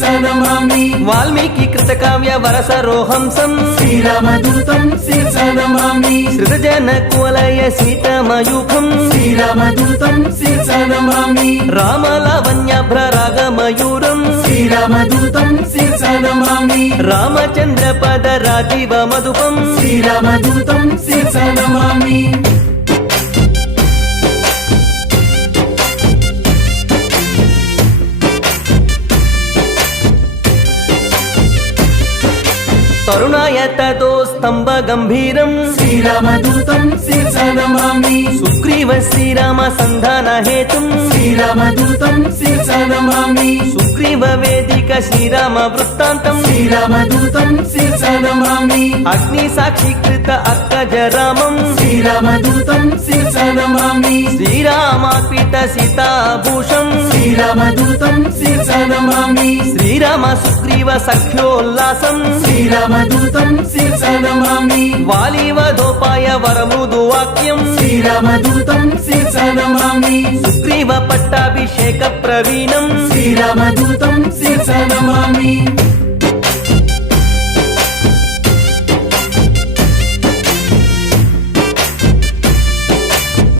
శిరసా నమామి వాల్మీకి కృతకావ్య వరసరోహంసం శ్రీరామదూతం శిరసా నమామి సృజన కువలయ సీతమయూఖం శ్రీరామదూతం శిరసా నమామి రామలావణ్యాభ్ర రాగమయూరం శ్రీరామదూతం శిరసా నమామి రామచంద్ర పద రాజీవ మధుపం శ్రీరామదూతం శిరసా నమామి తరుణాయ తతో స్తంభ గంభీరం శ్రీరామదూతం శిరసా నమామి సుగ్రీవ శ్రీరామ సంధాన హేతుం శ్రీరామదూతం శిరసా నమామి సుగ్రీవ వేదిక శ్రీరామ వృత్తాంతం శ్రీరామదూతం శిరసా నమామి అగ్ని సాక్షీకృత అక్కజ రామం శ్రీరామదూతం శిరసా నమామి శ్రీరామార్పిత సీతాభూషం శ్రీరామదూతం శిరసా నమామి శ్రీరామ సుగ్రీవ సఖ్యోల్లాసం శ్రీరామదూతం శిరసా నమామి వాలీవధోపాయ వరమృదు వాక్యం శ్రీరామదూతం శిరసా నమామి సుగ్రీవ పట్టాభిషేక ప్రవీణం శ్రీరామదూతం శిరసా నమామి